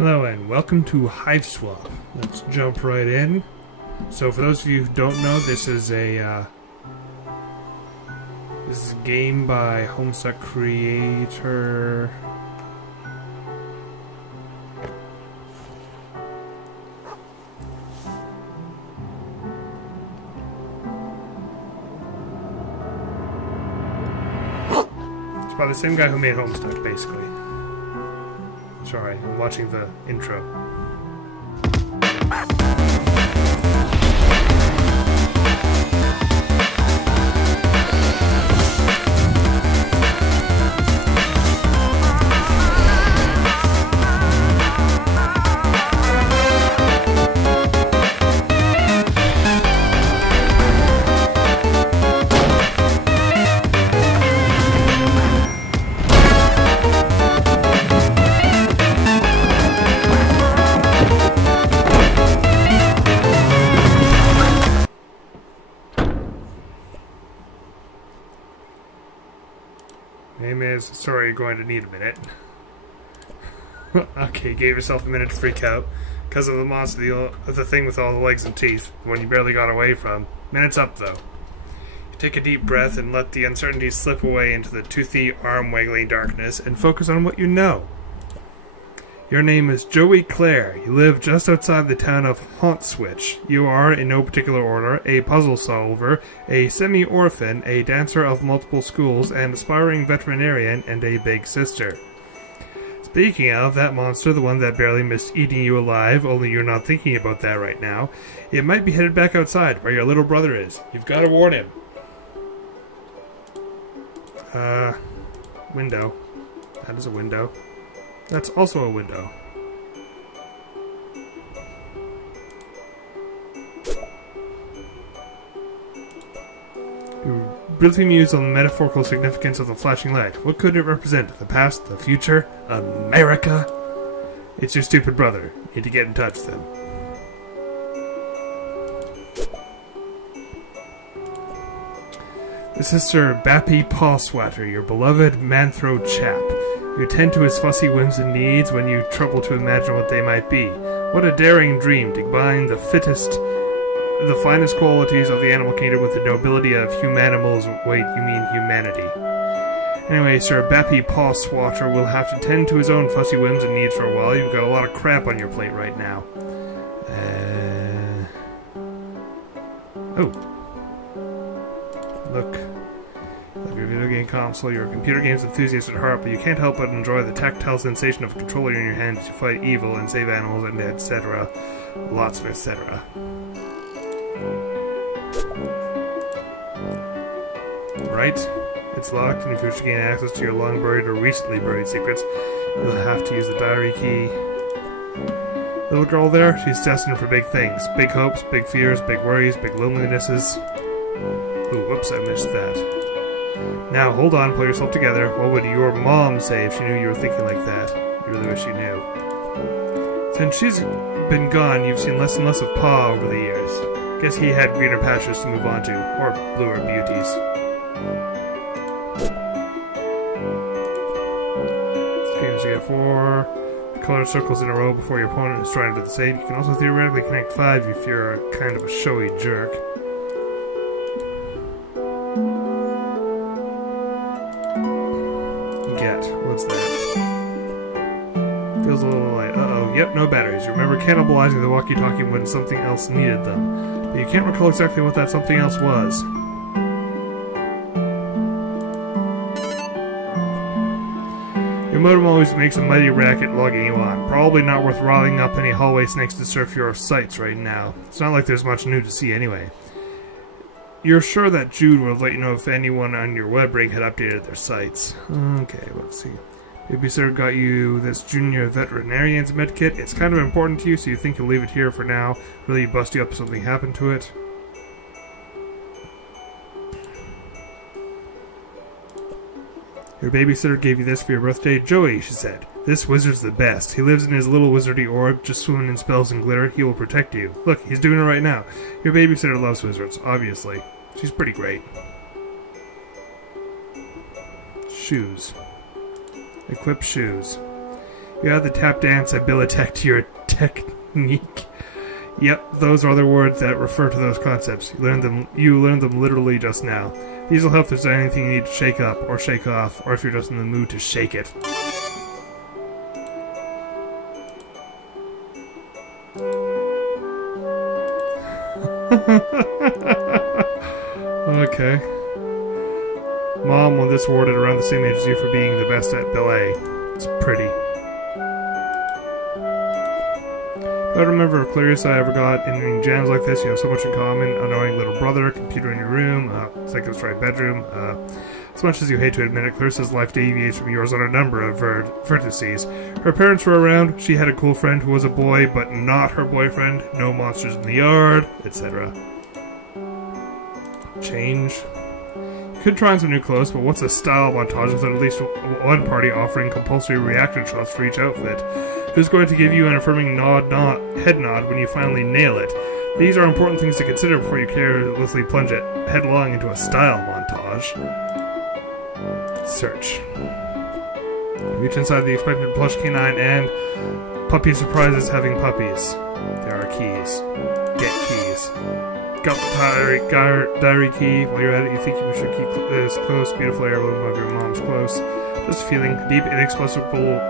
Hello and welcome to Hiveswap. Let's jump right in. So for those of you who don't know, this is a game by Homestuck creator. It's by the same guy who made Homestuck, basically. Sorry, I'm watching the intro. Name is... Sorry, you're going to need a minute. Okay, gave yourself a minute to freak out. Because of the monster, the thing with all the legs and teeth, the one you barely got away from. Minute's up, though. You take a deep breath and let the uncertainty slip away into the toothy, arm-waggling darkness, and focus on what you know. Your name is Joey Clare. You live just outside the town of Hauntwitch. You are, in no particular order, a puzzle solver, a semi-orphan, a dancer of multiple schools, an aspiring veterinarian, and a big sister. Speaking of that monster, the one that barely missed eating you alive, only you're not thinking about that right now, it might be headed back outside, where your little brother is. You've got to warn him. Window. That is a window. That's also a window. You briefly muse on the metaphorical significance of the flashing light. What could it represent? The past? The future? America? It's your stupid brother. You need to get in touch with him. This is Sir Bappy Pawswatter, your beloved manthro chap. You attend to his fussy whims and needs when you trouble to imagine what they might be. What a daring dream to combine the finest qualities of the animal kingdom with the nobility of humanimals. Wait, you mean humanity. Anyway, Sir Bappy Pawswatter will have to tend to his own fussy whims and needs for a while. You've got a lot of crap on your plate right now. Oh. Look. Your video game console, you're a computer games enthusiast at heart, but you can't help but enjoy the tactile sensation of a controller in your hand as you fight evil and save animals and etc. Lots of etc. Right? It's locked, and if you wish to gain access to your long buried or recently buried secrets, you'll have to use the diary key. Little girl there, she's destined for big things. Big hopes, big fears, big worries, big lonelinesses. Ooh, whoops, I missed that. Now, hold on, pull yourself together. What would your mom say if she knew you were thinking like that? You really wish you knew. Since she's been gone, you've seen less and less of Pa over the years. Guess he had greener pastures to move on to, or bluer beauties. Games you get 4 colored circles in a row before your opponent is trying to do the same. You can also theoretically connect 5 if you're a kind of a showy jerk. What's that? Feels a little light. Uh-oh. Yep, no batteries. Remember cannibalizing the walkie-talkie when something else needed them. But you can't recall exactly what that something else was. Your modem always makes a mighty racket logging you on. Probably not worth riling up any hallway snakes to surf your sites right now. It's not like there's much new to see anyway. You're sure that Jude will let you know if anyone on your web ring had updated their sites. Okay, let's see. Babysitter got you this junior veterinarian's medkit. It's kind of important to you, so you think you'll leave it here for now. Really bust you up if something happened to it. Your babysitter gave you this for your birthday. Joey, she said. This wizard's the best. He lives in his little wizardy orb, just swimming in spells and glitter. He will protect you. Look, he's doing it right now. Your babysitter loves wizards, obviously. She's pretty great. Shoes. Equip shoes. You add the tap dance abilitech to your technique. Yep, those are other words that refer to those concepts. You learned them literally just now. These will help if there's anything you need to shake up, or shake off, or if you're just in the mood to shake it. Okay. Mom won this award at around the same age as you for being the best at ballet. It's pretty. I don't remember a curious I ever got in any jams like this. You have so much in common. Annoying little brother, computer in your room, second story bedroom. As much as you hate to admit it, Clarissa's life deviates from yours on a number of vertices. Her parents were around, she had a cool friend who was a boy, but not her boyfriend, no monsters in the yard, etc. Change. You could try on some new clothes, but what's a style montage without at least one party offering compulsory reaction shots for each outfit? Who's going to give you an affirming head nod when you finally nail it? These are important things to consider before you carelessly plunge it headlong into a style montage. Search. Reach inside the expected plush canine and puppy surprises having puppies. There are keys. Get keys. Got the diary key. While you're at it, you think you should keep this close. Beautiful heirloom of your mom's close. Just a feeling. Deep, inexplicable,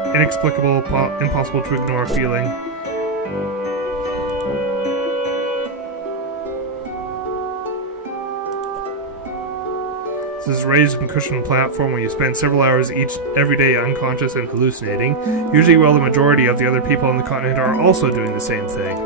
impossible to ignore feeling. This is a raised and cushioned platform where you spend several hours every day unconscious and hallucinating, usually while the majority of the other people on the continent are also doing the same thing.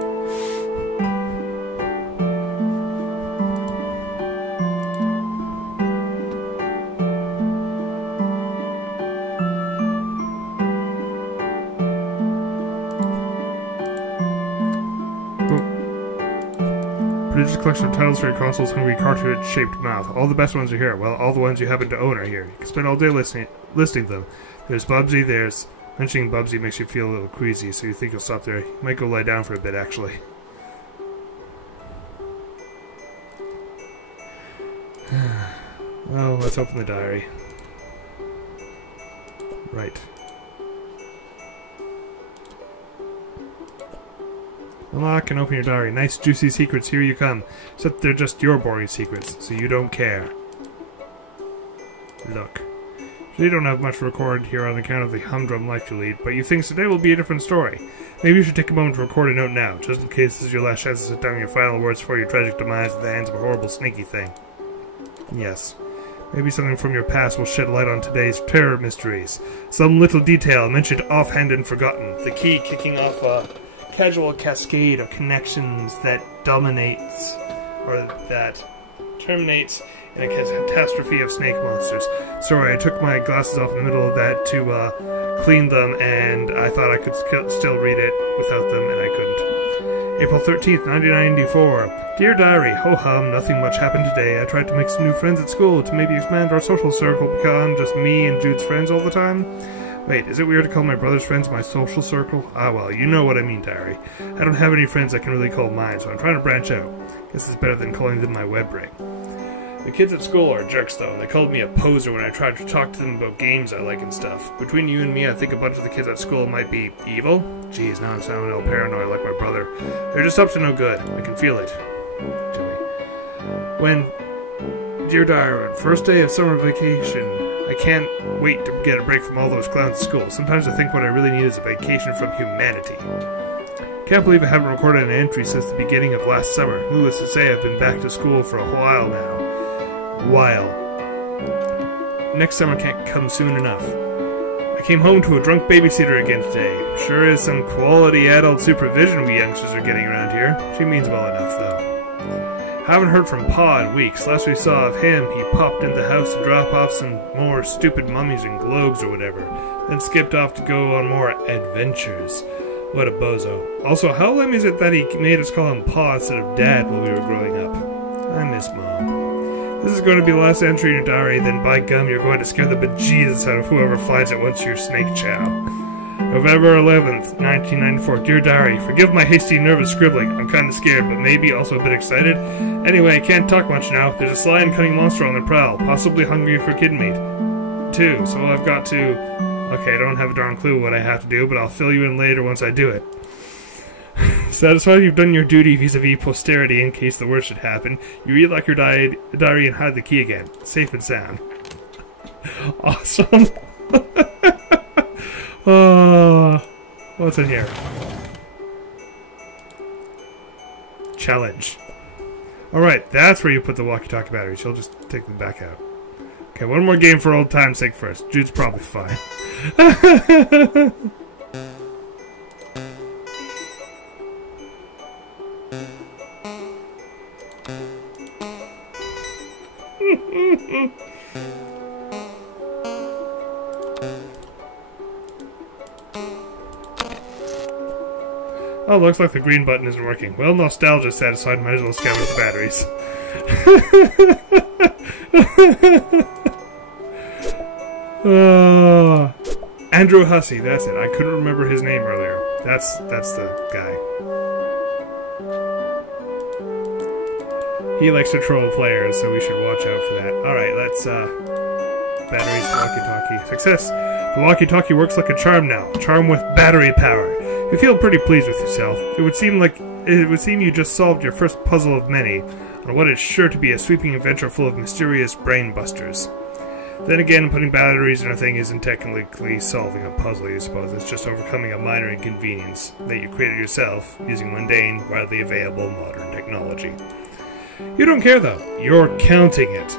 Prodigious collection of titles for your console's hungry cartridge-shaped mouth. All the best ones are here. Well, all the ones you happen to own are here. You can spend all day listing them. There's Bubsy, there's... Mentioning Bubsy makes you feel a little queasy, so you think you'll stop there. You might go lie down for a bit, actually. Well, let's open the diary. Right. Unlock and open your diary. Nice juicy secrets, here you come. Except they're just your boring secrets, so you don't care. Look. You don't have much recorded here on account of the humdrum life you lead, but you think today will be a different story. Maybe you should take a moment to record a note now, just in case this is your last chance to sit down your final words for your tragic demise at the hands of a horrible sneaky thing. Yes. Maybe something from your past will shed light on today's terror mysteries. Some little detail mentioned offhand and forgotten. The key kicking off a casual cascade of connections that dominates, or that terminates in a catastrophe of snake monsters. Sorry, I took my glasses off in the middle of that to clean them, and I thought I could still read it without them, and I couldn't. April 13th, 1994. Dear Diary, ho-hum, nothing much happened today. I tried to make some new friends at school to maybe expand our social circle beyond just me and Jude's friends all the time. Wait, is it weird to call my brother's friends my social circle? Ah, well, you know what I mean, Diary. I don't have any friends I can really call mine, so I'm trying to branch out. Guess it's better than calling them my web ring. The kids at school are jerks, though. They called me a poser when I tried to talk to them about games I like and stuff. Between you and me, I think a bunch of the kids at school might be evil. Jeez, now I'm sounding all paranoid like my brother. They're just up to no good. I can feel it. When... Dear Diary, first day of summer vacation. I can't wait to get a break from all those clowns at school. Sometimes I think what I really need is a vacation from humanity. Can't believe I haven't recorded an entry since the beginning of last summer. Needless to say, I've been back to school for a while now. Next summer can't come soon enough. I came home to a drunk babysitter again today. Sure is some quality adult supervision we youngsters are getting around here. She means well enough, though. Haven't heard from Pa in weeks. Last we saw of him, he popped into the house to drop off some more stupid mummies and globes or whatever, then skipped off to go on more adventures. What a bozo. Also, how lame is it that he made us call him Pa instead of Dad while we were growing up? I miss Mom. This is going to be the last entry in your diary, then by gum, you're going to scare the bejesus out of whoever finds it once you're snake chow. November 11th, 1994. Dear Diary, forgive my hasty, nervous scribbling. I'm kind of scared, but maybe also a bit excited. Anyway, I can't talk much now. There's a sly and cunning monster on the prowl, possibly hungry for kid meat, too, so I've got to Okay, I don't have a darn clue what I have to do, but I'll fill you in later once I do it. Satisfied you've done your duty vis-a-vis posterity in case the worst should happen, you relock your diary and hide the key again. Safe and sound. Awesome. What's in here? Challenge. Alright, that's where you put the walkie-talkie batteries. You'll just take them back out. Okay, one more game for old time's sake first. Jude's probably fine. Oh, looks like the green button isn't working. Well, nostalgia's satisfied, might as well scavenge the batteries. Andrew Hussey, that's it. I couldn't remember his name earlier. That's the guy. He likes to troll players, so we should watch out for that. Alright, let's, batteries, walkie-talkie. Success! The walkie-talkie works like a charm now. Charm with battery power. You feel pretty pleased with yourself. It would seem you just solved your first puzzle of many, on what is sure to be a sweeping adventure full of mysterious brain busters. Then again, putting batteries in a thing isn't technically solving a puzzle, you suppose. It's just overcoming a minor inconvenience that you created yourself, using mundane, widely available modern technology. You don't care, though. You're counting it.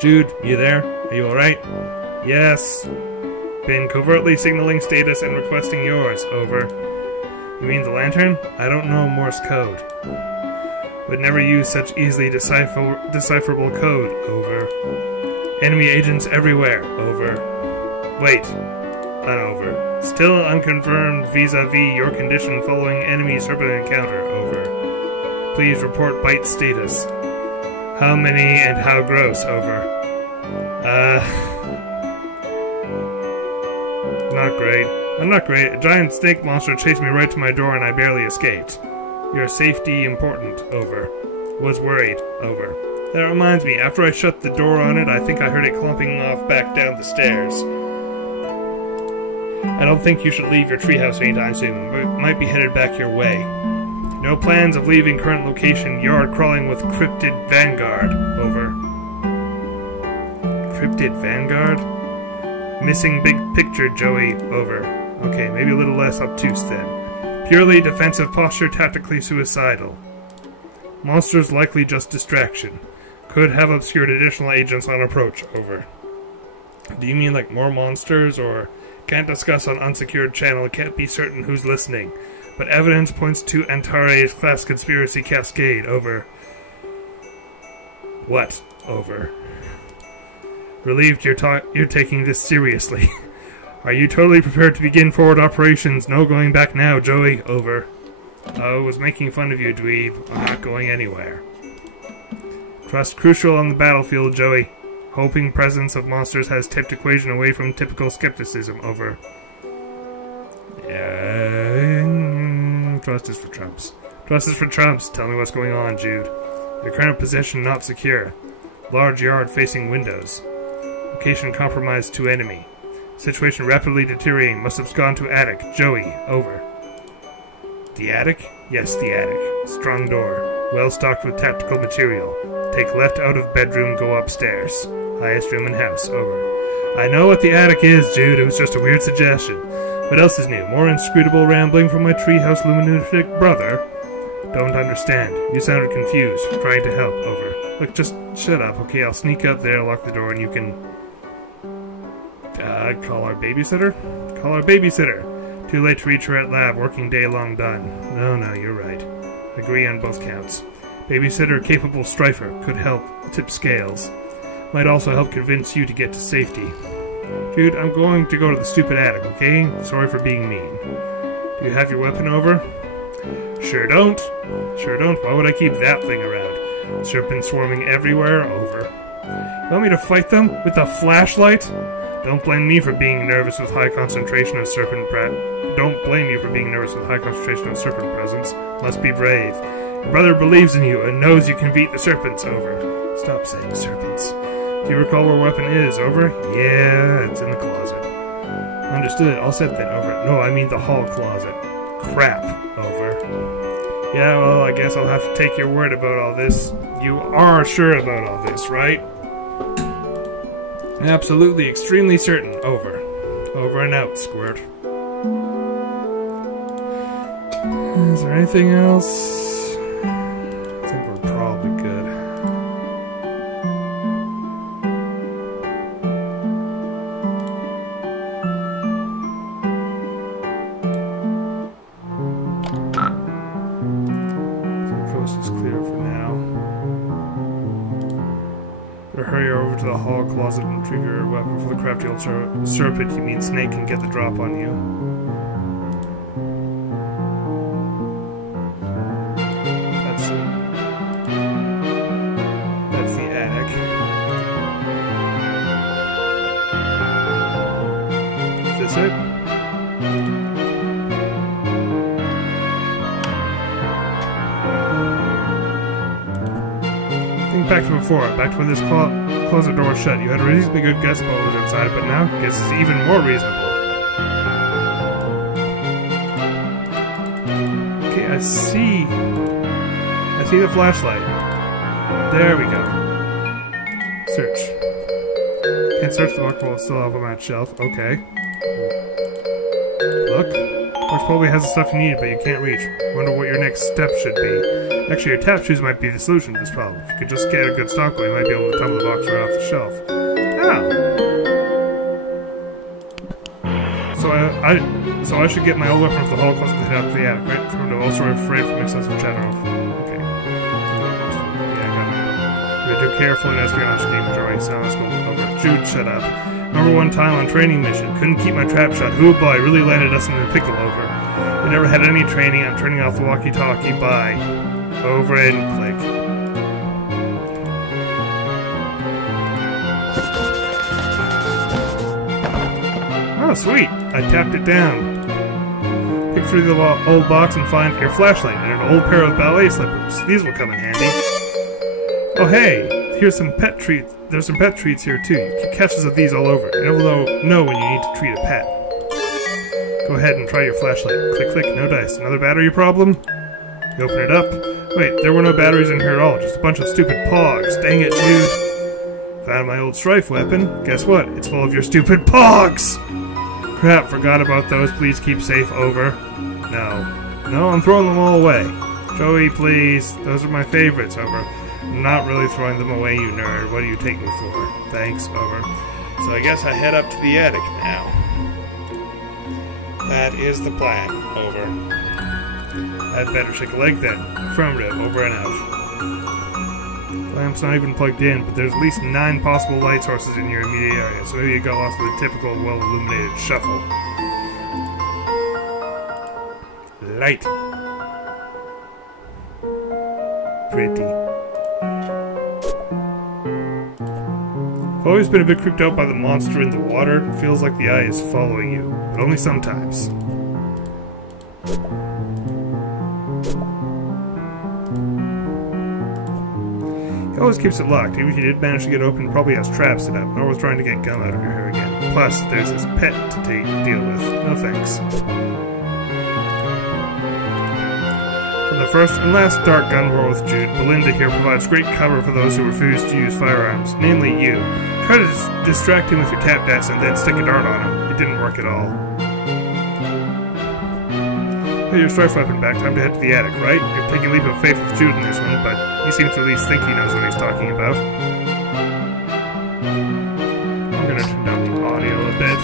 Jude, you there? Are you alright? Yes. Been covertly signaling status and requesting yours. Over. You mean the lantern? I don't know Morse code. Would never use such easily decipherable code. Over. Enemy agents everywhere. Over. Wait. Over. Still unconfirmed vis-a-vis your condition following enemy serpent encounter. Over. Please report bite status. How many and how gross? Over. Not great. I'm not great. A giant snake monster chased me right to my door and I barely escaped. Your safety important. Over. Was worried. Over. That reminds me, after I shut the door on it, I think I heard it clumping off back down the stairs. I don't think you should leave your treehouse anytime soon. It might be headed back your way. No plans of leaving current location. Yard crawling with Cryptid Vanguard. Over. Cryptid Vanguard? Missing big picture, Joey. Over. Okay, maybe a little less obtuse then. Purely defensive posture, tactically suicidal. Monsters likely just distraction. Could have obscured additional agents on approach. Over. Do you mean like more monsters, or can't discuss on unsecured channel, can't be certain who's listening, but evidence points to Antares class conspiracy cascade. Over. What? Over. Relieved you're taking this seriously. Are you totally prepared to begin forward operations? No going back now, Joey. Over. I was making fun of you, dweeb. I'm not going anywhere. Trust crucial on the battlefield, Joey. Hoping presence of monsters has tipped equation away from typical skepticism. Over. Yeah. Trust is for Trumps. Trust is for Trumps. Tell me what's going on, Jude. Your current position not secure. Large yard facing windows. Location compromised to enemy. Situation rapidly deteriorating. Must have gone to attic. Joey. Over. The attic? Yes, the attic. Strong door. Well stocked with tactical material. Take left out of bedroom, go upstairs. Highest room in house. Over. I know what the attic is, Jude. It was just a weird suggestion. What else is new? More inscrutable rambling from my treehouse luminescent brother? Don't understand. You sounded confused. Trying to help. Over. Look, just shut up, okay? I'll sneak up there, lock the door, and you can... call our babysitter? Call our babysitter. Too late to reach her at lab. Working day long done. No, you're right. Agree on both counts. Babysitter, capable strifer. Could help tip scales. Might also help convince you to get to safety. Dude, I'm going to go to the stupid attic, okay? Sorry for being mean. Do you have your weapon over? Sure don't. Sure don't. Why would I keep that thing around? Serpents swarming everywhere. Over. You want me to fight them? With a flashlight? Don't blame me for being nervous with high concentration of serpent Don't blame you for being nervous with high concentration of serpent presence. Must be brave. Your brother believes in you and knows you can beat the serpents. Over. Stop saying serpents. Do you recall where weapon is? Over? Yeah, it's in the closet. Understood. All set then. Over. No, I mean the hall closet. Crap. Over. Yeah, well, I guess I'll have to take your word about all this. You are sure about all this, right? Absolutely, extremely certain. Over. Over and out, Squirt. Is there anything else? I think we're probably good. The coast is clear for now. Better hurry over to the hall closet and retrieve your weapon for the crafty old serpent. You mean Snake can get the drop on you. That's the attic. Is this it? Think back to before, back to when this closet door was shut. You had a reasonably good guess about what was inside, but now your guess is even more reasonable. Okay, I see the flashlight. There we go. Search. Can't search the book while it's still up on that shelf. Okay. Look. Box probably has the stuff you need, but you can't reach. Wonder what your next step should be. Actually, your tap shoes might be the solution to this problem. If you could just get a good stock going, you might be able to tumble the box right off the shelf. Oh! So I should get my old weapon from the hall closet to head up to the attic, right? For him to also refrain from excessive chatter. Okay. Yeah, I got it. We do careful in espionage game, Joey. So let's go over. Jude, shut up. Remember one time on training mission, couldn't keep my trap shut. Hoo boy, really landed us in a pickle over. We never had any training. I'm turning off the walkie-talkie. Bye. Over and click. Oh, sweet. I tapped it down. Pick through the old box and find your flashlight and an old pair of ballet slippers. These will come in handy. Oh, hey. Here's some pet treats. There's some pet treats here, too. You keep catches of these all over. You never know when you need to treat a pet. Go ahead and try your flashlight. Click, click. No dice. Another battery problem? You open it up. Wait, there were no batteries in here at all. Just a bunch of stupid pogs. Dang it, Jude. Found my old strife weapon. Guess what? It's full of your stupid pogs! Crap, forgot about those. Please keep safe. Over. No, I'm throwing them all away. Joey, please. Those are my favorites. Over. I'm not really throwing them away, you nerd. What do you take me for? Thanks. Over. So I guess I head up to the attic now. That is the plan. Over. I'd better shake a leg then. Affirmative. Over and out. The lamp's not even plugged in, but there's at least 9 possible light sources in your immediate area, so maybe you got lost in the typical well-illuminated shuffle. Light. Pretty. I've always been a bit creeped out by the monster in the water. It feels like the eye is following you, but only sometimes. He always keeps it locked. Even if he did manage to get open, he probably has traps set up. Always trying to get gum out of your hair again. Plus, there's his pet to deal with. No thanks. From the first and last dark gun war with Jude, Belinda here provides great cover for those who refuse to use firearms, namely you. Try to distract him with your tap dance and then stick a dart on him. It didn't work at all. Put your strife weapon back. Time to head to the attic, right? You're taking a leap of faith with Jude in this one, but he seems to at least think he knows what he's talking about. I'm gonna turn down the audio a bit.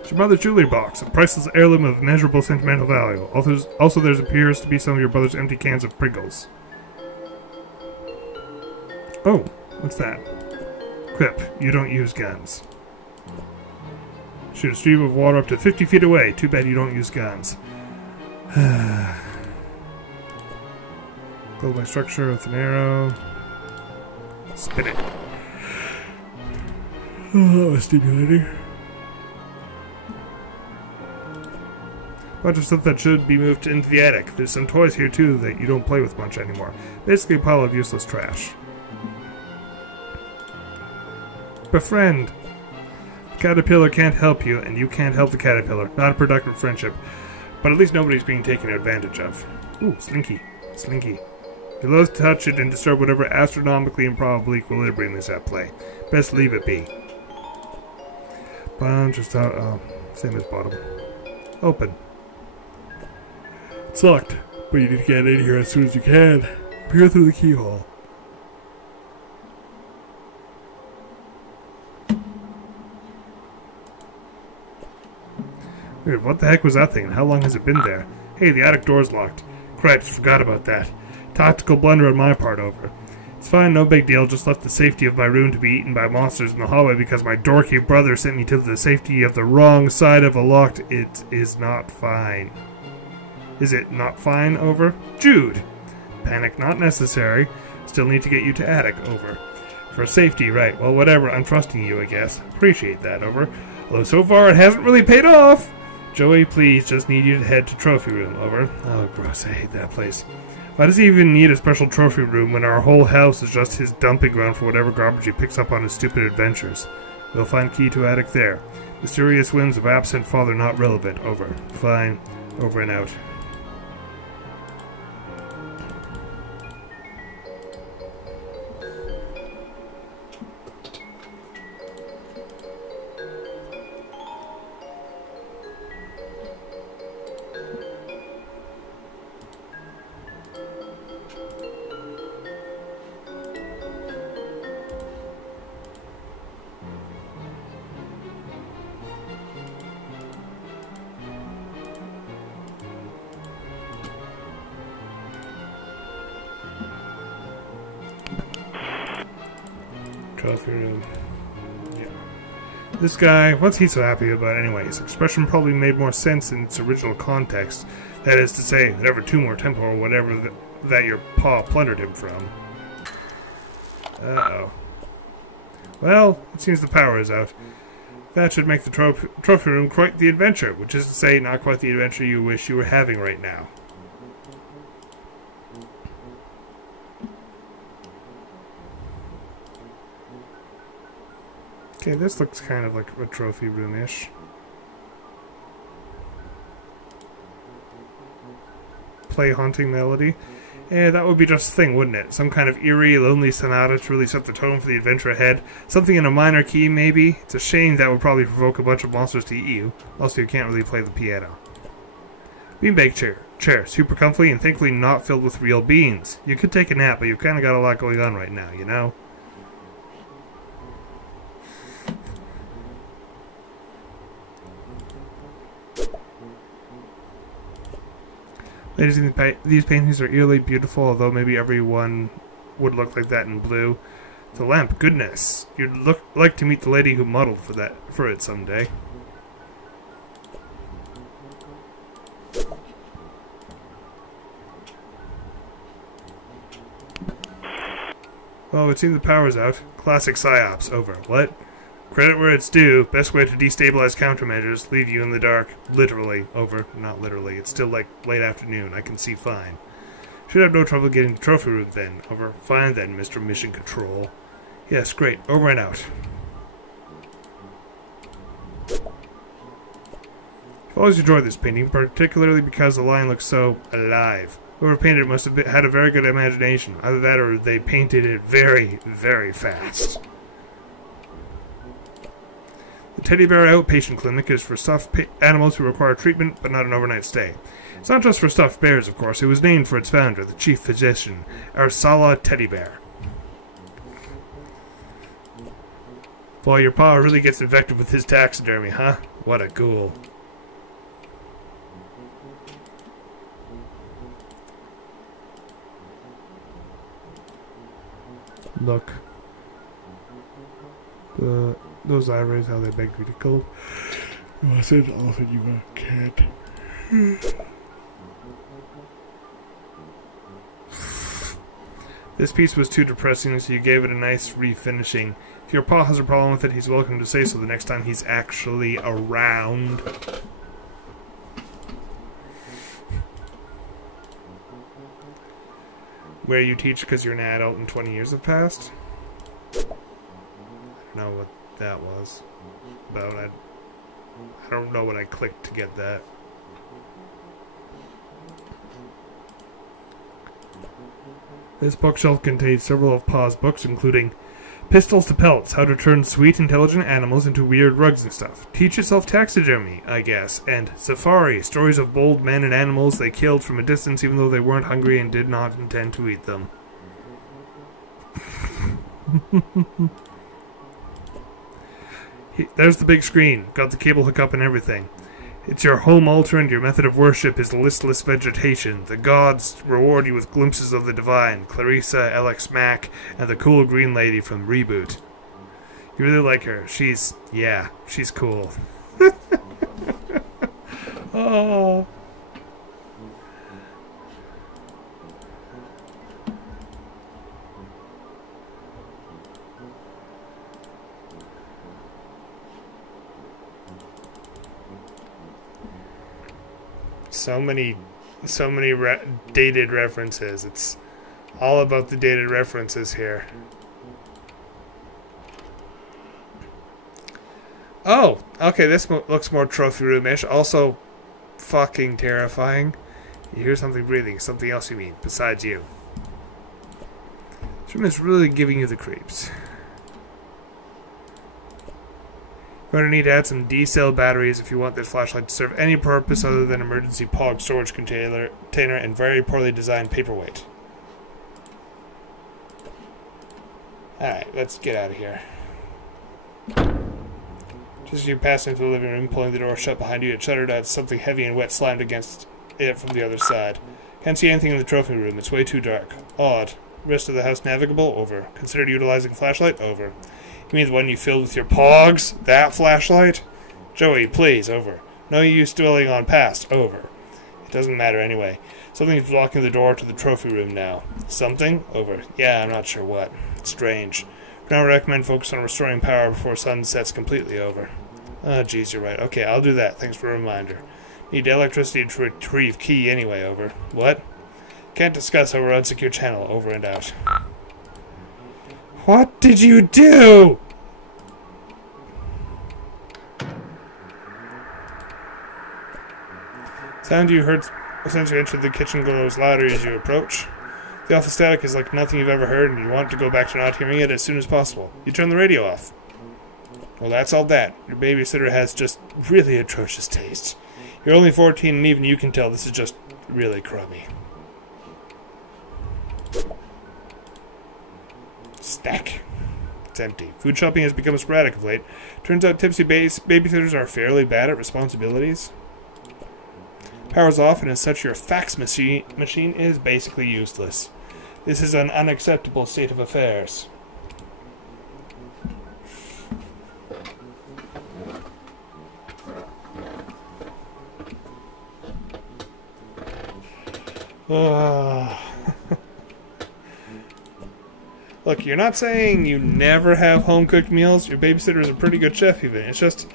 It's your mother's jewelry box, a priceless heirloom of immeasurable sentimental value. Also, there appears to be some of your brother's empty cans of Pringles. Oh, what's that? Quip, you don't use guns. Shoot a stream of water up to 50 feet away. Too bad you don't use guns. Build my structure with an arrow. Spin it. Oh, that was stimulating. Bunch of stuff that should be moved into the attic. There's some toys here too that you don't play with much anymore. Basically a pile of useless trash. Befriend. The caterpillar can't help you, and you can't help the caterpillar. Not a productive friendship. But at least nobody's being taken advantage of. Ooh, Slinky. Slinky. He loves to touch it and disturb whatever astronomically improbable equilibrium is at play. Best leave it be. Bunch of stuff. Oh, same as bottom. Open. It's locked, but you need to get in here as soon as you can. Peer through the keyhole. Wait, what the heck was that thing, and how long has it been there? Hey, the attic door's locked. Cripes, forgot about that. Tactical blunder on my part, over. It's fine, no big deal, just left the safety of my room to be eaten by monsters in the hallway because my dorky brother sent me to the safety of the wrong side of a locked... It is not fine. Is it not fine, over? Jude! Panic not necessary. Still need to get you to attic, over. For safety, right. Well, whatever, I'm trusting you, I guess. Appreciate that, over. Although so far it hasn't really paid off! Joey, please, just need you to head to trophy room, over. Oh, gross, I hate that place. Why does he even need a special trophy room when our whole house is just his dumping ground for whatever garbage he picks up on his stupid adventures? We'll find key to attic there. Mysterious whims of absent father not relevant, over. Fine. Over and out. Trophy room. Yeah. This guy, what's he so happy about anyway? His expression probably made more sense in its original context. That is to say, whatever tomb or temple or whatever that your paw plundered him from. Uh-oh. Well, it seems the power is out. That should make the trophy room quite the adventure, which is to say, not quite the adventure you wish you were having right now. Okay, this looks kind of like a trophy room-ish. Play haunting melody. Yeah, that would be just the thing, wouldn't it? Some kind of eerie, lonely sonata to really set the tone for the adventure ahead. Something in a minor key, maybe? It's a shame that would probably provoke a bunch of monsters to eat you. Also, you can't really play the piano. Beanbag chair. Super comfy and thankfully not filled with real beans. You could take a nap, but you've kind of got a lot going on right now, you know? Ladies, these paintings are eerily beautiful, although maybe everyone would look like that in blue. The lamp, goodness. You'd like to meet the lady who modeled for it someday. Well, it seems the power's out. Classic psyops, over. What? Credit where it's due. Best way to destabilize countermeasures. Leave you in the dark. Literally. Over. Not literally. It's still like late afternoon. I can see fine. Should have no trouble getting to trophy room then. Over. Fine then, Mr. Mission Control. Yes, great. Over and out. I've always enjoyed this painting, particularly because the line looks so alive. Whoever painted it must have had a very good imagination. Either that or they painted it very, very fast. The Teddy Bear Outpatient Clinic is for stuffed animals who require treatment, but not an overnight stay. It's not just for stuffed bears, of course. It was named for its founder, the chief physician, Ursula Teddy Bear. Boy, your paw really gets infected with his taxidermy, huh? What a ghoul. Look. Those eyebrows, how they begged me to go. I said often you can't. This piece was too depressing, so you gave it a nice refinishing. If your paw has a problem with it, he's welcome to say so the next time he's actually around. Where you teach because you're an adult and 20 years have passed? I don't know what that was about. I don't know what I clicked to get that. This bookshelf contains several of Pa's books, including Pistols to Pelts, How to Turn Sweet Intelligent Animals into Weird Rugs and Stuff, Teach Yourself Taxidermy, I guess, and Safari, Stories of Bold Men and Animals They Killed from a Distance even though they weren't hungry and did not intend to eat them. There's the big screen, got the cable hookup and everything. It's your home altar and your method of worship is listless vegetation. The gods reward you with glimpses of the divine, Clarissa, Alex Mack, and the cool green lady from Reboot. You really like her. She's cool. Oh. So many dated references. It's all about the dated references here. Oh, okay, this looks more trophy room-ish. Also, fucking terrifying. You hear something breathing. Something else you mean, besides you. This room is really giving you the creeps. You're going to need to add some D-cell batteries if you want this flashlight to serve any purpose other than emergency POG storage container and very poorly designed paperweight. Alright, let's get out of here. Just as you pass into the living room, pulling the door shut behind you, it shuddered at something heavy and wet slammed against it from the other side. Can't see anything in the trophy room. It's way too dark. Odd. Rest of the house navigable? Over. Considered utilizing a flashlight? Over. You mean the one you filled with your pogs? That flashlight? Joey, please, over. No use dwelling on past, over. It doesn't matter anyway. Something's blocking the door to the trophy room now. Something? Over. Yeah, I'm not sure what. It's strange. For now, I recommend focus on restoring power before sun sets completely, over. Oh, geez, you're right. Okay, I'll do that. Thanks for a reminder. Need electricity to retrieve key anyway, over. What? Can't discuss over unsecure channel, over and out. What did you do? Sound you heard since you entered the kitchen grows louder as you approach. The awful static is like nothing you've ever heard, and you want to go back to not hearing it as soon as possible. You turn the radio off. Well, that's all that. Your babysitter has just really atrocious taste. You're only 14, and even you can tell this is just really crummy. Snack. It's empty. Food shopping has become sporadic of late. Turns out tipsy babysitters are fairly bad at responsibilities. Power's off, and as such your fax machine is basically useless. This is an unacceptable state of affairs. Look, you're not saying you never have home-cooked meals. Your babysitter is a pretty good chef, even. It's just,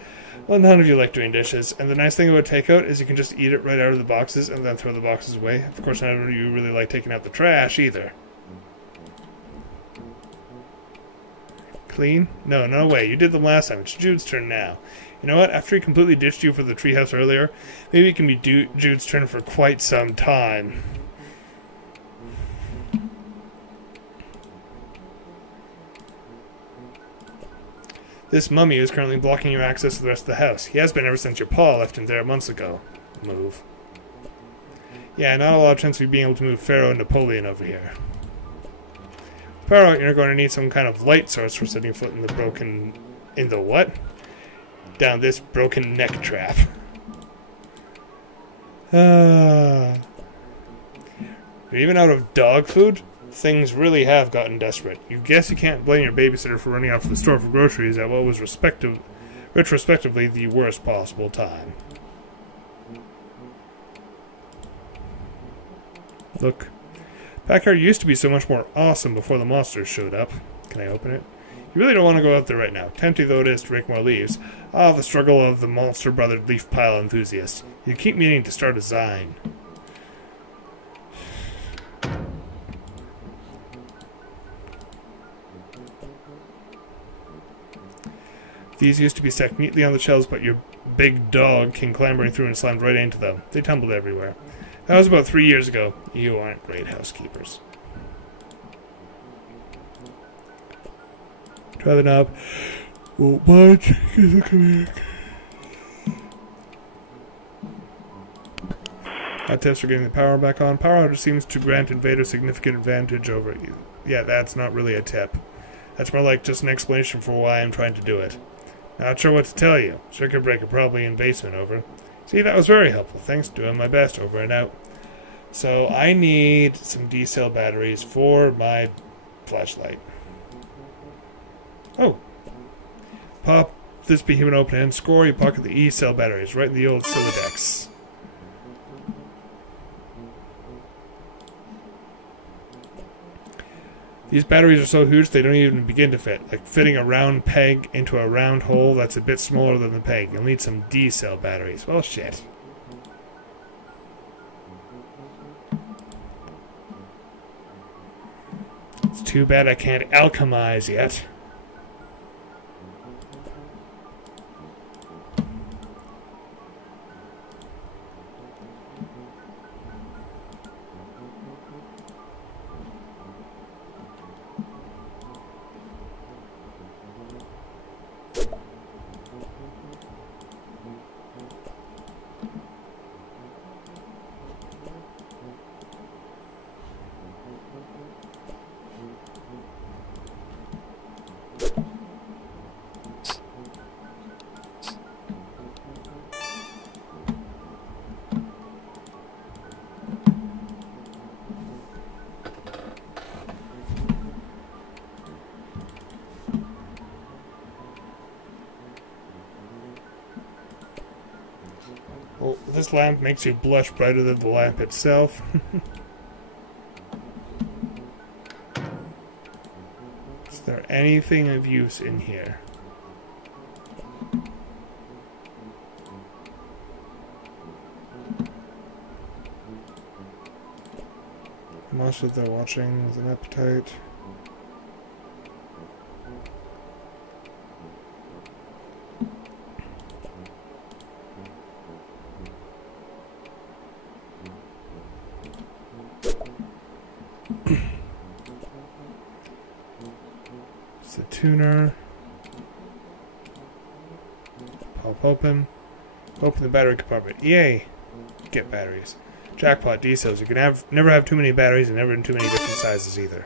well, none of you like doing dishes. And the nice thing about takeout is you can just eat it right out of the boxes and then throw the boxes away. Of course, none of you really like taking out the trash, either. Clean? No, no way. You did them last time. It's Jude's turn now. You know what? After he completely ditched you for the treehouse earlier, maybe it can be Jude's turn for quite some time. This mummy is currently blocking your access to the rest of the house. He has been ever since your paw left him there months ago. Move. Yeah, not a lot of chance of you being able to move Pharaoh and Napoleon over here. Power out, you're going to need some kind of light source for setting foot in the broken... In the what? Down this broken neck trap. You're even out of dog food? Things really have gotten desperate. You guess you can't blame your babysitter for running out to the store for groceries at what was retrospectively the worst possible time. Look. Backyard used to be so much more awesome before the monsters showed up. Can I open it? You really don't want to go out there right now. Tempting though it is to rake more leaves. Ah, the struggle of the monster-brothered leaf pile enthusiast. You keep meaning to start a Zine. These used to be stacked neatly on the shelves, but your big dog came clambering through and slammed right into them. They tumbled everywhere. That was about 3 years ago. You aren't great housekeepers. Try the knob. Oh, bunch. Hot tips for getting the power back on. Power outage seems to grant Invader significant advantage over you. Yeah, that's not really a tip. That's more like just an explanation for why I'm trying to do it. Not sure what to tell you. Circuit breaker probably in basement, over. See, that was very helpful. Thanks, doing my best, over and out. So, I need some D-cell batteries for my flashlight. Oh. Pop this behemoth open and score, you pocket the E-cell batteries right in the old Silodex. These batteries are so huge they don't even begin to fit, like fitting a round peg into a round hole that's a bit smaller than the peg. You'll need some D-cell batteries. Well, shit. It's too bad I can't alchemize yet. Well, this lamp makes you blush brighter than the lamp itself. Is there anything of use in here? Most of they're watching with an appetite. It's a tuner. Pop open. Open the battery compartment. Yay! Get batteries. Jackpot D-cells. You can never have too many batteries and never in too many different sizes either.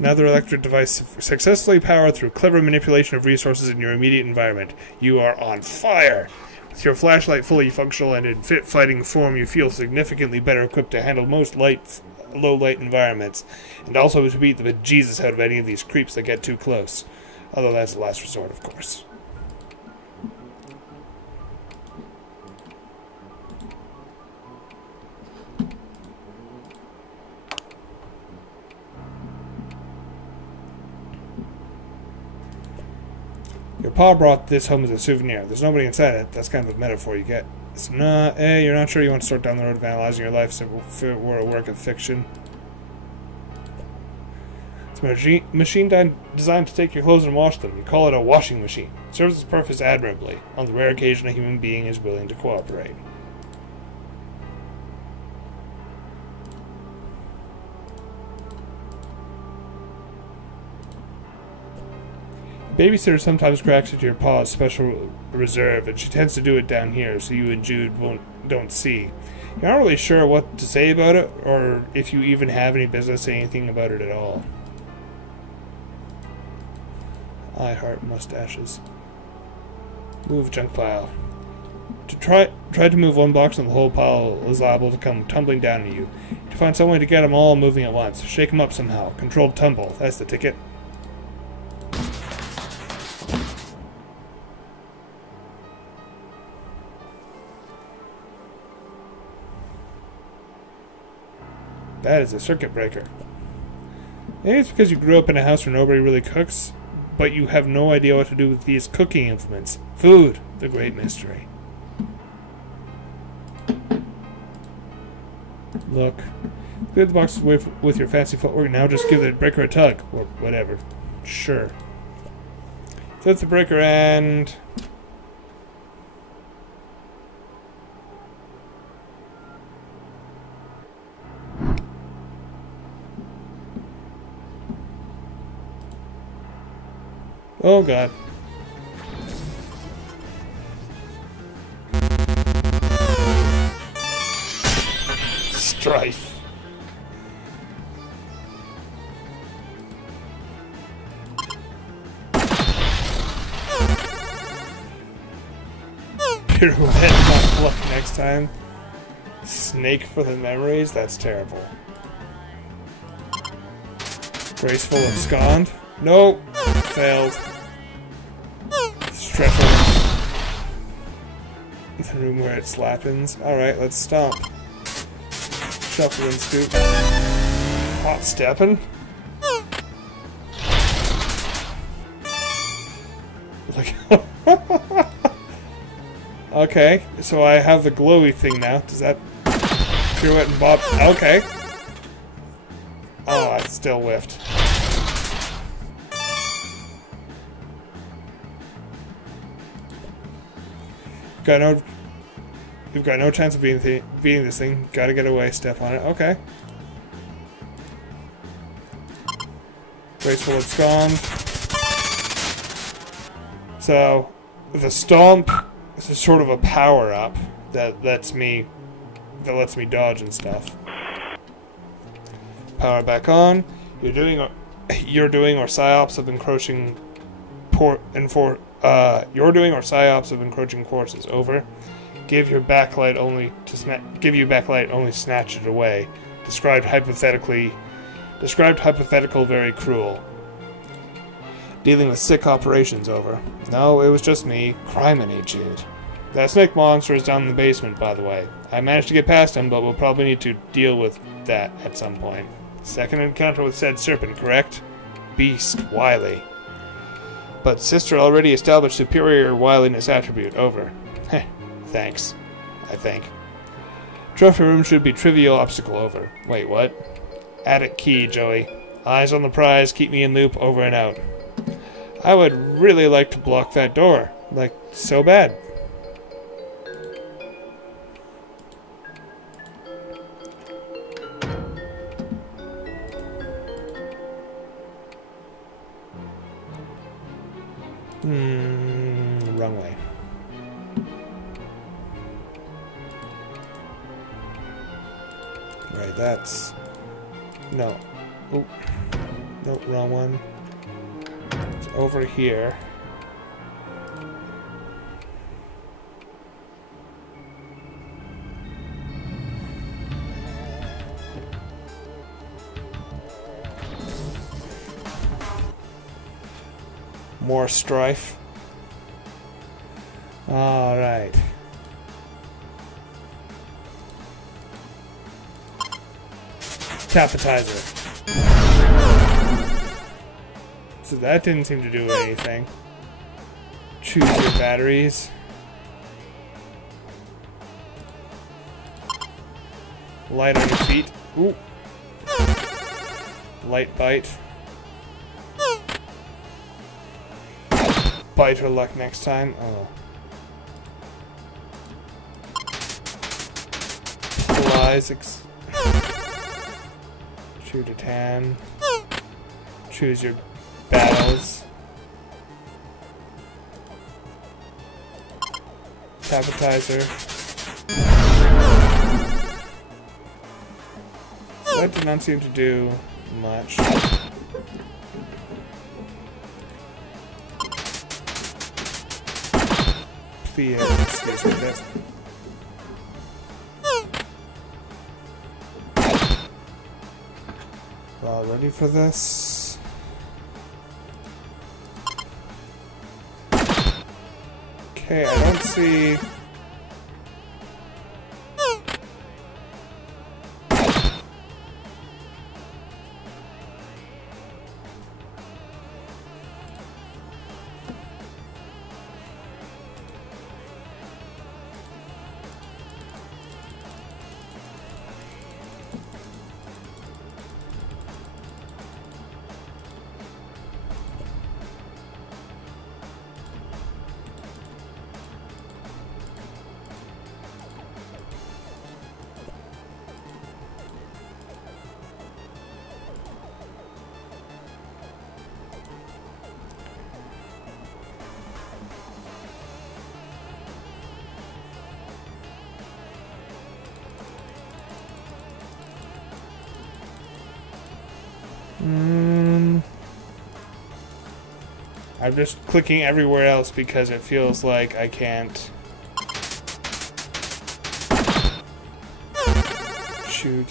Another electric device successfully powered through clever manipulation of resources in your immediate environment. You are on fire! With your flashlight fully functional and in fit fighting form, you feel significantly better equipped to handle most low-light environments, and also to beat the bejesus out of any of these creeps that get too close. Although that's the last resort, of course. Your pa brought this home as a souvenir. There's nobody inside it. That's kind of a metaphor you get. It's not, you're not sure you want to start down the road of analyzing your life if it were a work of fiction. It's a machine designed to take your clothes and wash them. You call it a washing machine. It serves its purpose admirably. On the rare occasion a human being is willing to cooperate. Babysitter sometimes cracks into your pa's special reserve, and she tends to do it down here, so you and Jude don't see. You're not really sure what to say about it, or if you even have any business saying anything about it at all. I heart mustaches. Move junk pile. To try to move one box and the whole pile is liable to come tumbling down on you. To find some way to get them all moving at once. Shake them up somehow. Controlled tumble. That's the ticket. That is a circuit breaker. Maybe it's because you grew up in a house where nobody really cooks, but you have no idea what to do with these cooking implements. Food, the great mystery. Look. Clear the box with your fancy footwork. Now just give the breaker a tug. Or whatever. Sure. Flip the breaker and... Oh god. Strife. Pirouette not luck next time. Snake for the memories? That's terrible. Graceful abscond? Nope. Failed. Stretch the room where it slappins. Alright, let's stomp. Shuffle and scoop. Hot steppin'? Like okay, so I have the glowy thing now. Does that pirouette and bob? Okay. Oh, I still whiffed. You've got no chance of beating this thing. Gotta get away, step on it. Okay. Graceful abscond. So, the stomp is sort of a power-up that lets me dodge and stuff. Power back on. You're doing or psyops of encroaching you're doing or psyops of encroaching forces. Over. Give you backlight only snatch it away. Described hypothetical very cruel. Dealing with sick operations. Over. No, it was just me. Criminy, Jude. That snake monster is down in the basement, by the way. I managed to get past him, but we'll probably need to deal with that at some point. Second encounter with said serpent, correct? Beast, wily. But sister already established superior wiliness attribute. Over. Heh. Thanks. I think. Trophy room should be trivial obstacle. Over. Wait, what? Attic key, Joey. Eyes on the prize, keep me in loop, over and out. I would really like to block that door. Like, so bad. Wrong way. Right, that's... No. Oh. No, wrong one. It's over here. More strife. All right. Capitizer. So that didn't seem to do anything. Choose your batteries. Light on your feet. Ooh. Light bite. Bite her luck next time. Oh. Flies. Shoot a tan. Choose your battles. Capitizer. So that did not seem to do much. Excuse me, this. Well, ready for this? Okay, I don't see... I'm just clicking everywhere else because it feels like I can't shoot.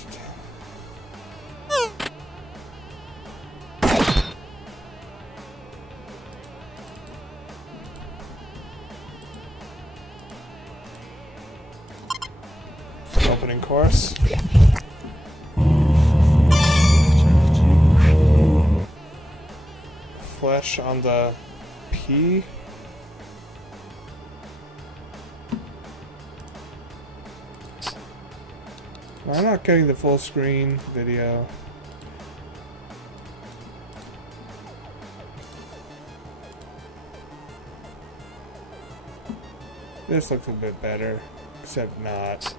Opening course. Flesh on the P. I'm not getting the full screen video. This looks a bit better, except not.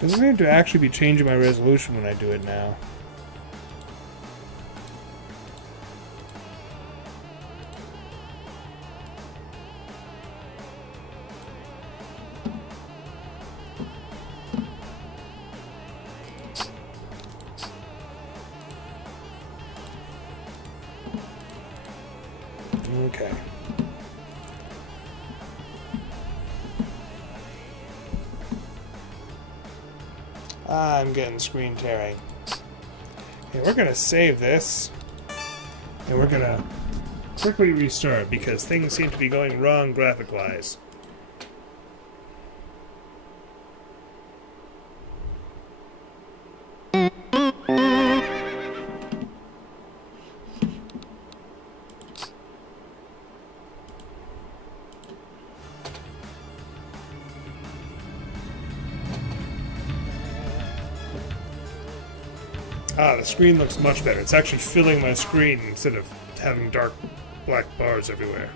Doesn't need to actually be changing my resolution when I do it now. Okay. I'm getting screen tearing. Okay, we're gonna save this, and we're gonna quickly restart because things seem to be going wrong graphic-wise. Ah, the screen looks much better. It's actually filling my screen instead of having dark black bars everywhere.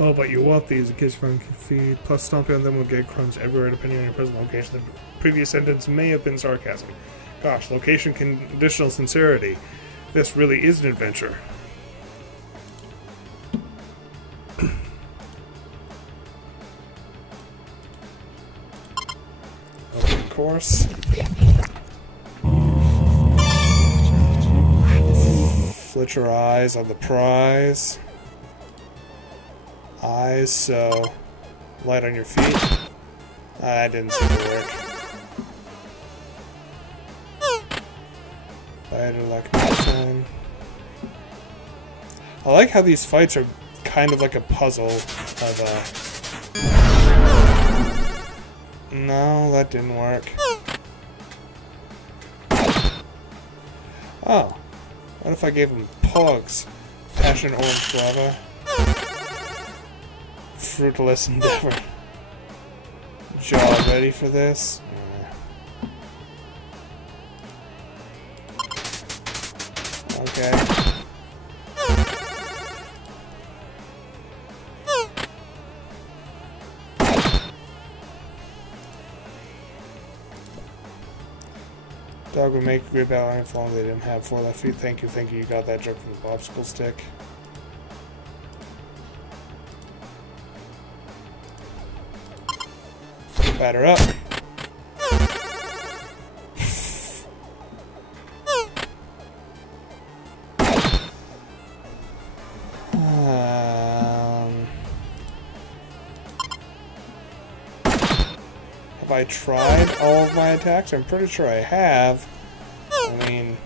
Oh, but you want these in case you find feed. Plus, stomping on them will get crumbs everywhere depending on your present location. The previous sentence may have been sarcasm. Gosh, location conditional sincerity. This really is an adventure. Open course. Flit your eyes on the prize. Eyes, so light on your feet. That didn't seem to work. Better luck next time. I like how these fights are kind of like a puzzle of No, that didn't work. Oh. What if I gave him Pogs? Passion Orange Guava. Fruitless endeavor. Jaw ready for this? Okay. Dog would make a great battle iron fall. They didn't have 4 left feet. Thank you, you got that joke from the popsicle stick. Batter up. Have I tried all of my attacks? I'm pretty sure I have. I mean...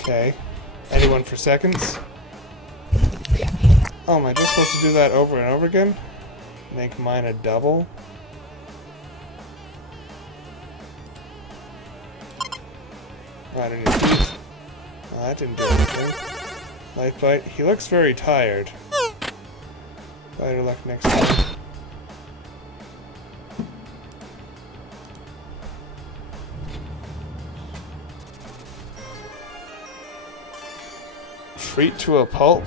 Okay. Anyone for seconds? Oh, am I just supposed to do that over and over again? Make mine a double? Right on your feet. Oh, that didn't do anything. Light bite. He looks very tired. Better luck next time. Treat to a pulp?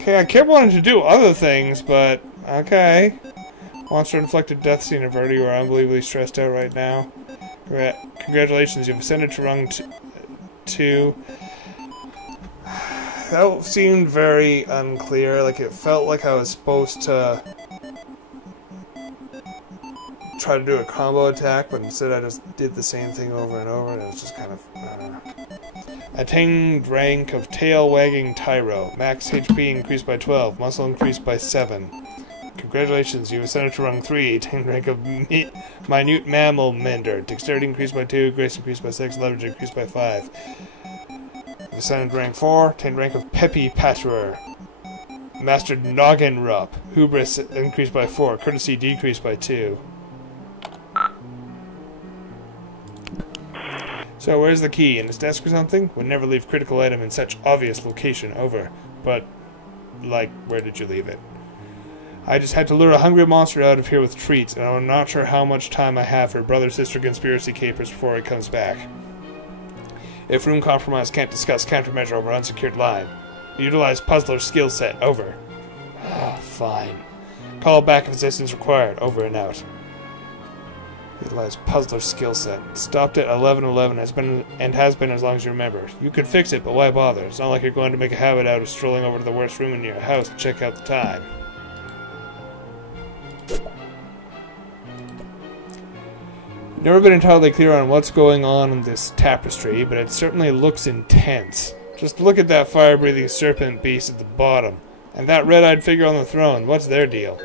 Okay, I kept wanting to do other things, but okay. Monster-inflicted death scene averted. You are unbelievably stressed out right now. Congratulations, you've ascended to rung 2. That seemed very unclear. Like, it felt like I was supposed to try to do a combo attack, but instead I just did the same thing over and over, and it was just kind of... Attained rank of Tail-Wagging Tyro. Max HP increased by 12. Muscle increased by 7. Congratulations, you've ascended to rung 3. Attained rank of Minute Mammal Mender. Dexterity increased by 2. Grace increased by 6. Leverage increased by 5. You've ascended to rank 4. Attained rank of Peppy Patterer. Mastered Noggin Rup. Hubris increased by 4. Courtesy decreased by 2. So, where's the key? In his desk or something? Would never leave critical item in such obvious location. Over. But, like, where did you leave it? I just had to lure a hungry monster out of here with treats, and I'm not sure how much time I have for brother-sister conspiracy capers before he comes back. If room compromise can't discuss countermeasure over unsecured line. Utilize puzzler skill set. Over. Fine. Call back if assistance required. Over and out. Utilize puzzler skill set. Stopped at 11:11 has been as long as you remember. You could fix it, but why bother? It's not like you're going to make a habit out of strolling over to the worst room in your house to check out the time. Never been entirely clear on what's going on in this tapestry, but it certainly looks intense. Just look at that fire-breathing serpent beast at the bottom. And that red-eyed figure on the throne. What's their deal?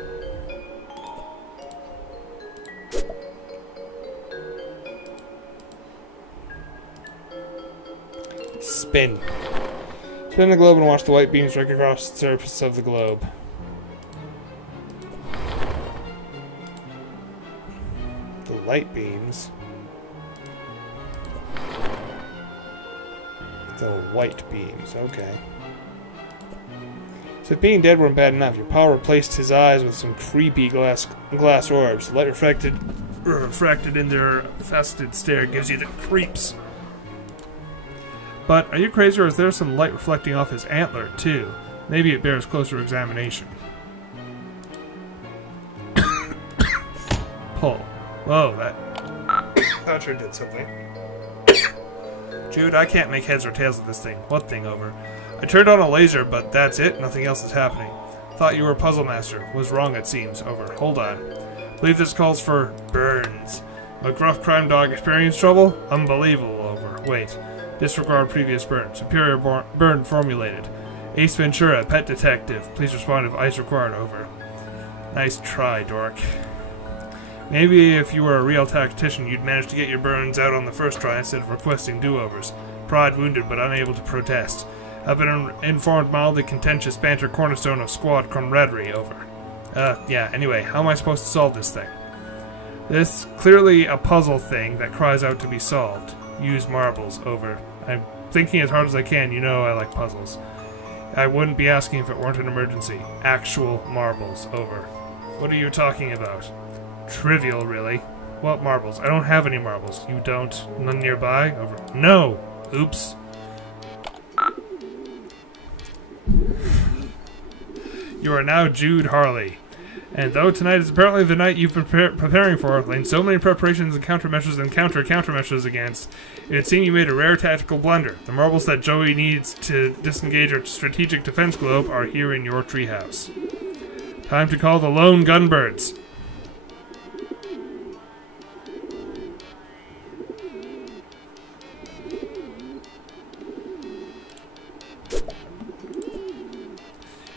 Spin. Spin the globe and watch the white beams break across the surface of the globe. The light beams. The white beams, okay. So if being dead weren't bad enough, your pal replaced his eyes with some creepy glass orbs. The light refracted in their faceted stare gives you the creeps. But are you crazy, or is there some light reflecting off his antler, too? Maybe it bears closer examination. Pull. Whoa, that sure did something. Jude, I can't make heads or tails of this thing. What thing, over? I turned on a laser, but that's it? Nothing else is happening. Thought you were a puzzle master. Was wrong, it seems. Over. Hold on. Believe this calls for burns. McGruff crime dog experience trouble? Unbelievable, over. Wait. Disregard previous burn. Superior burn formulated. Ace Ventura, pet detective. Please respond if ice required. Over. Nice try, dork. Maybe if you were a real tactician, you'd manage to get your burns out on the first try instead of requesting do-overs. Pride wounded, but unable to protest. I've been informed mildly contentious banter cornerstone of squad camaraderie. Over. Yeah, anyway, how am I supposed to solve this thing? This clearly a puzzle thing that cries out to be solved. Use marbles. Over. I'm thinking as hard as I can. You know I like puzzles. I wouldn't be asking if it weren't an emergency. Actual marbles. Over. What are you talking about? Trivial, really. What marbles? I don't have any marbles. You don't? None nearby? Over. No! Oops. You are now Jude Harley. And though tonight is apparently the night you've been preparing for, laying so many preparations and countermeasures and countermeasures against, it would seem you made a rare tactical blunder. The marbles that Joey needs to disengage our strategic defense globe are here in your treehouse. Time to call the lone gunbirds.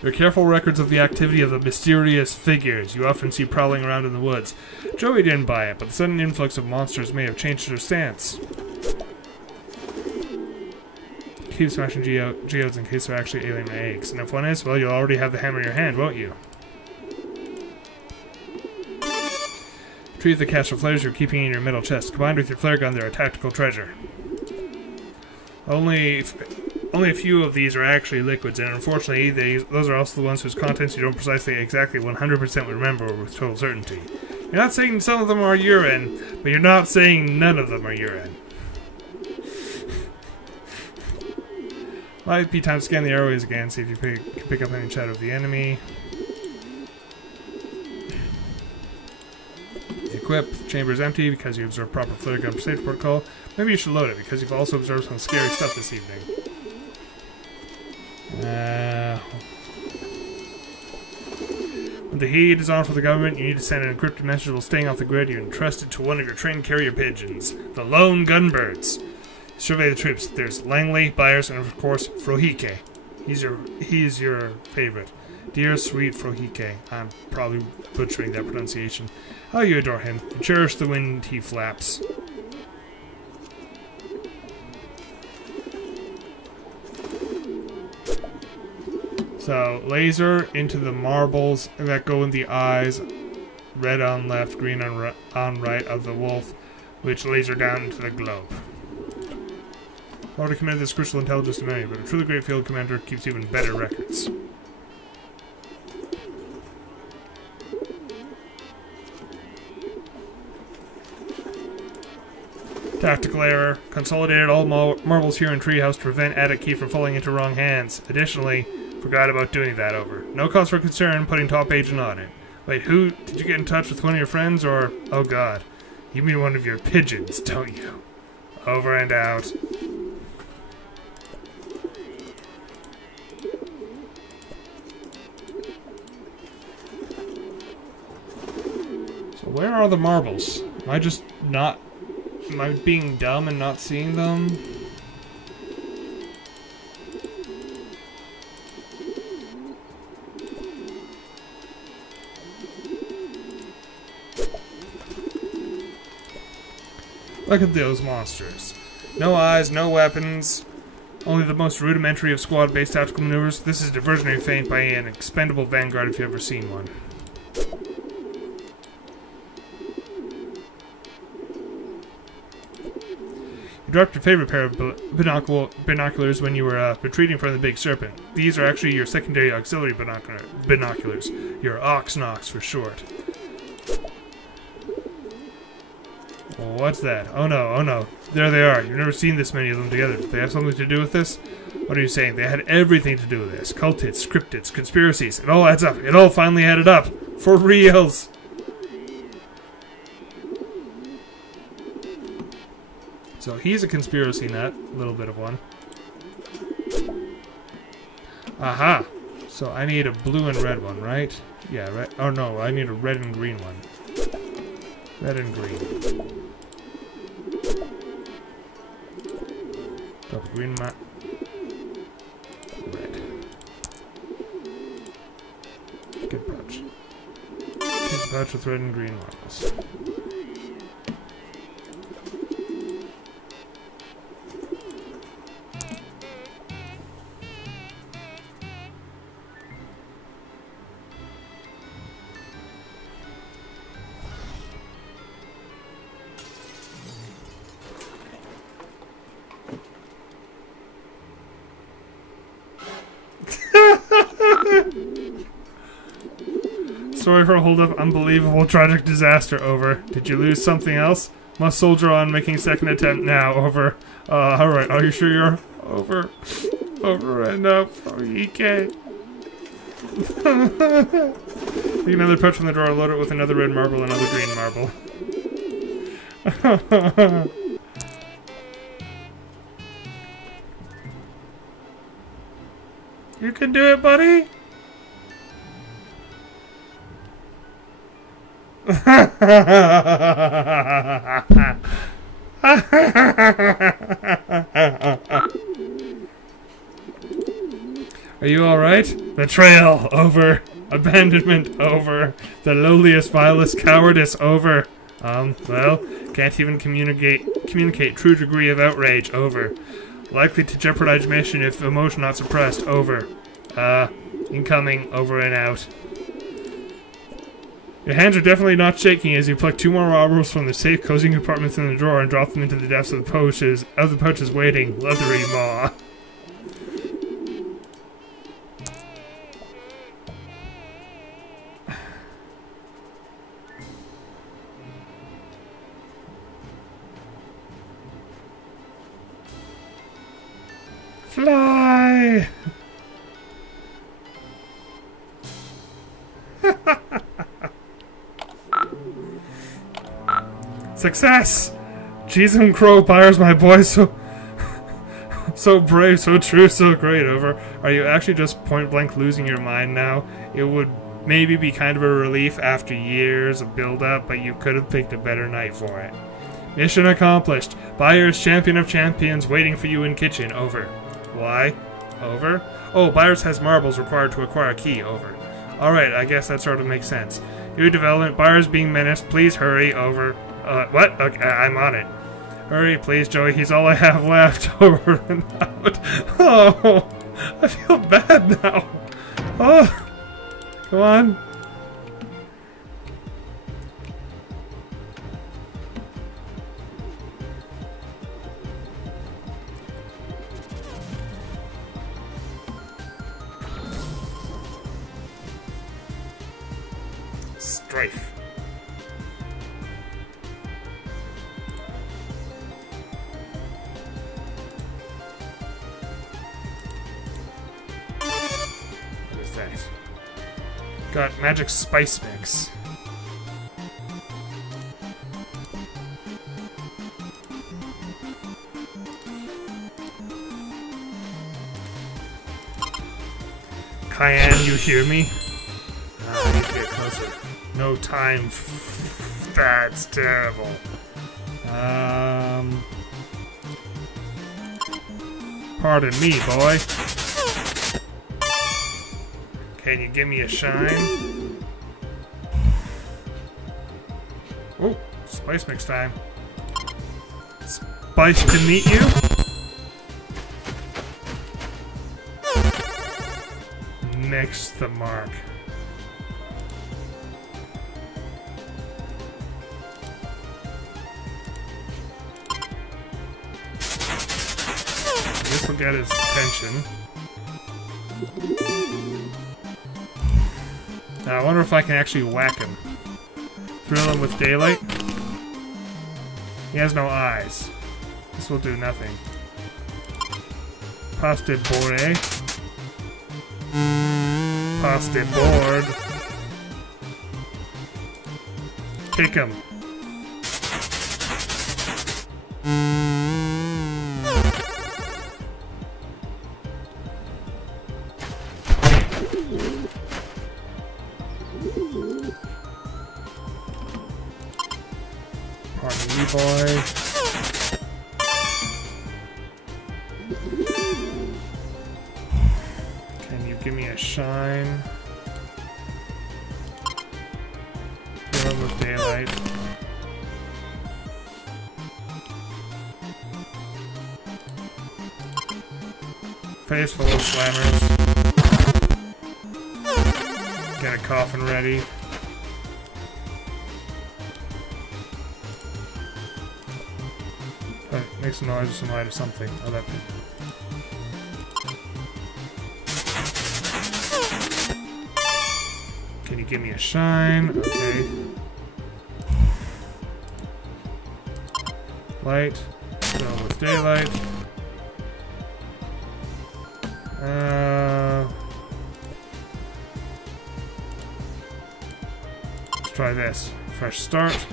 Your careful records of the activity of the mysterious figures you often see prowling around in the woods. Joey didn't buy it, but the sudden influx of monsters may have changed her stance. Keep smashing geodes in case they're actually alien eggs. And if one is, well, you'll already have the hammer in your hand, won't you? Retrieve the cache of flares you're keeping in your middle chest. Combined with your flare gun, they're a tactical treasure. Only only a few of these are actually liquids, and unfortunately, those are also the ones whose contents you don't precisely exactly 100% remember with total certainty. You're not saying some of them are urine, but you're not saying none of them are urine. Might be time to scan the airways again, see if you can pick up any chatter of the enemy. Equip. The chamber is empty because you observed proper flare gun safety protocol. Maybe you should load it because you've also observed some scary stuff this evening. When the heat is on for the government, you need to send an encrypted message while staying off the grid. You entrust it to one of your trained carrier pigeons, the lone gunbirds. Survey the troops. There's Langley, Byers, and of course, Frohike. He's your favorite. Dear sweet Frohike. I'm probably butchering that pronunciation. How you adore him. You cherish the wind he flaps. So, laser into the marbles that go in the eyes. Red on left, green on right of the wolf, which laser down into the globe. I already commanded this crucial intelligence to many, but a truly great field commander keeps even better records. Tactical error. Consolidated all marbles here in Treehouse to prevent addict key from falling into wrong hands. Additionally, forgot about doing that over. No cause for concern putting top agent on it. Wait, who? Did you get in touch with one of your friends, or... Oh god. You mean one of your pigeons, don't you? Over and out. So where are the marbles? Am I just not... Am I being dumb and not seeing them? Look at those monsters. No eyes, no weapons, only the most rudimentary of squad-based tactical maneuvers. This is a diversionary feint by an expendable vanguard if you've ever seen one. You dropped your favorite pair of binoculars when you were retreating from the big serpent. These are actually your secondary auxiliary binoculars. Your Oxnox for short. What's that? Oh no, oh no. There they are. You've never seen this many of them together. Do they have something to do with this? What are you saying? They had everything to do with this. Cultists, cryptids, conspiracies. It all adds up. It all finally added up. For reals. So he's a conspiracy nut. A little bit of one. Aha. So I need a blue and red one, right? Yeah, right. Oh no, I need a red and green one. Red and green. Drop green map. Red. Good pouch. Good pouch with red and green marbles. Sorry for a hold-up. Unbelievable tragic disaster. Over. Did you lose something else? Must soldier on, making second attempt now. Over. Alright. Are you sure you're over? Over and up. Okay. Take another punch from the drawer. Load it with another red marble, another green marble. You can do it, buddy! Are you alright? Betrayal, over. Abandonment, over. The lowliest, vilest cowardice, over. Well, can't even communicate true degree of outrage, over. Likely to jeopardize mission if emotion not suppressed, over. Incoming, over and out. Your hands are definitely not shaking as you pluck two more marbles from the safe cozy compartments in the drawer and drop them into the depths of the pouches waiting, leathery maw. Yay! Success! Cheese and Crow Byers, my boy, so brave, so true, so great. Over. Are you actually just point blank losing your mind now? It would maybe be kind of a relief after years of build up, but you could have picked a better night for it. Mission accomplished. Byers, champion of champions, waiting for you in kitchen. Over. Why? Over? Oh, Byers has marbles required to acquire a key. Over. Alright, I guess that sort of makes sense. New development. Byers being menaced. Please hurry. Over. What? Okay, I'm on it. Hurry, please, Joey. He's all I have left. Over and out. Oh, I feel bad now. Oh, come on. Strife. Got magic spice mix. Cayenne, you hear me? I need to get closer. No time. That's terrible. Pardon me, boy. Can you give me a shine? Oh, spice mix time. Spice to meet you? Mix the mark. This will get his attention. Now, I wonder if I can actually whack him. Thrill him with daylight. He has no eyes. This will do nothing. Pasta bore. Pasta board. Kick him. Pardon me, boy. Can you give me a shine? Fill him with daylight. Face full of slammers. Get a coffin ready. Make some noise or some light or something. Oh, that thing. Can you give me a shine? Okay. Light. Fill with daylight. Let's try this. Fresh start.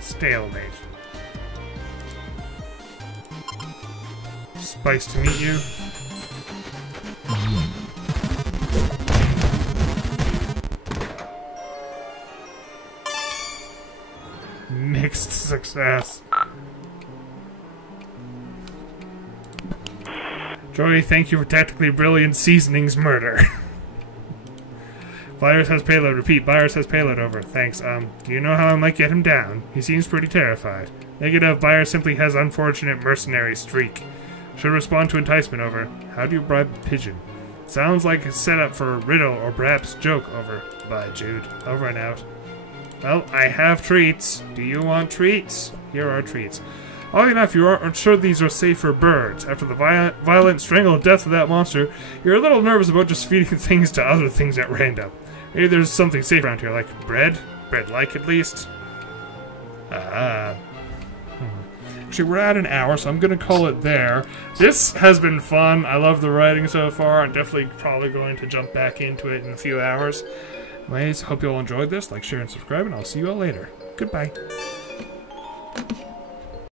Stalemate. Spice to meet you. Mixed success. Joey, thank you for tactically brilliant seasonings murder. Byers has payload. Repeat, Byers has payload. Over. Thanks. Do you know how I might get him down? He seems pretty terrified. Negative, Byers simply has unfortunate mercenary streak. Should respond to enticement. Over. How do you bribe a pigeon? Sounds like a setup for a riddle or perhaps joke. Over. Bye, Jude. Over and out. Well, I have treats. Do you want treats? Here are treats. Oddly enough, you aren't sure these are safe for birds. After the violent strangle death of that monster, you're a little nervous about just feeding things to other things at random. Maybe there's something safe around here, like bread? Bread-like, at least. Actually, we're at an hour, so I'm going to call it there. This has been fun. I love the writing so far. I'm definitely probably going to jump back into it in a few hours. Anyways, hope you all enjoyed this. Like, share, and subscribe, and I'll see you all later. Goodbye.